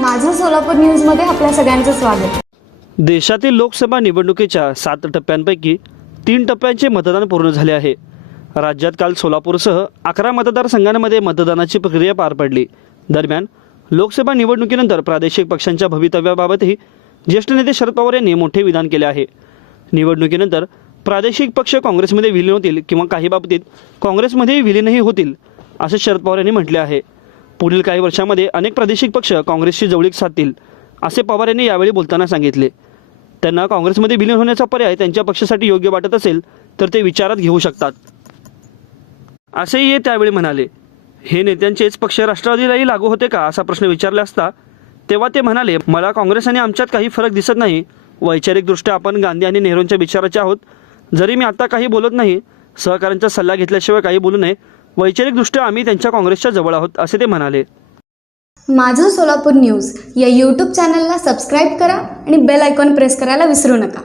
माझं सोलापूर न्यूजमध्ये आपल्या सगळ्यांचं स्वागत. देशातील लोकसभा निवडणुकीच्या सात टप्प्यांपैकी तीन टप्प्यांचे मतदान पूर्ण झाले आहे. राज्यात काल सोलापूरसह अकरा मतदारसंघांमध्ये मतदानाची प्रक्रिया पार पडली. दरम्यान लोकसभा निवडणुकीनंतर प्रादेशिक पक्षांच्या भवितव्याबाबतही ज्येष्ठ नेते शरद पवार यांनी मोठे विधान केले आहे. निवडणुकीनंतर प्रादेशिक पक्ष काँग्रेसमध्ये विलीन होतील किंवा काही बाबतीत काँग्रेसमध्येही विलीनही होतील असे शरद पवार यांनी म्हटले आहे. पुढील काही वर्षामध्ये अनेक प्रादेशिक पक्ष काँग्रेसशी जवळीक साधतील असे पवार यांनी यावेळी बोलताना सांगितले. त्यांना काँग्रेसमध्ये विलीन होण्याचा पर्याय त्यांच्या पक्षासाठी योग्य वाटत असेल तर ते विचारात घेऊ शकतात. असेही त्यावेळी म्हणाले. हे नेत्यांचेच पक्ष राष्ट्रवादीलाही लागू होते का असा प्रश्न विचारला असता तेव्हा ते म्हणाले मला काँग्रेस आणि आमच्यात काही फरक दिसत नाही. वैचारिकदृष्ट्या आपण गांधी आणि नेहरूंच्या विचाराचे आहोत. जरी मी आता काही बोलत नाही सहकाऱ्यांचा सल्ला घेतल्याशिवाय काही बोलू नये. वैचारिकदृष्ट्या आम्ही त्यांच्या काँग्रेसच्या जवळ आहोत असे ते म्हणाले. माझं सोलापूर न्यूज या यूट्यूब चॅनलला सबस्क्राईब करा आणि बेल आयकॉन प्रेस करायला विसरू नका.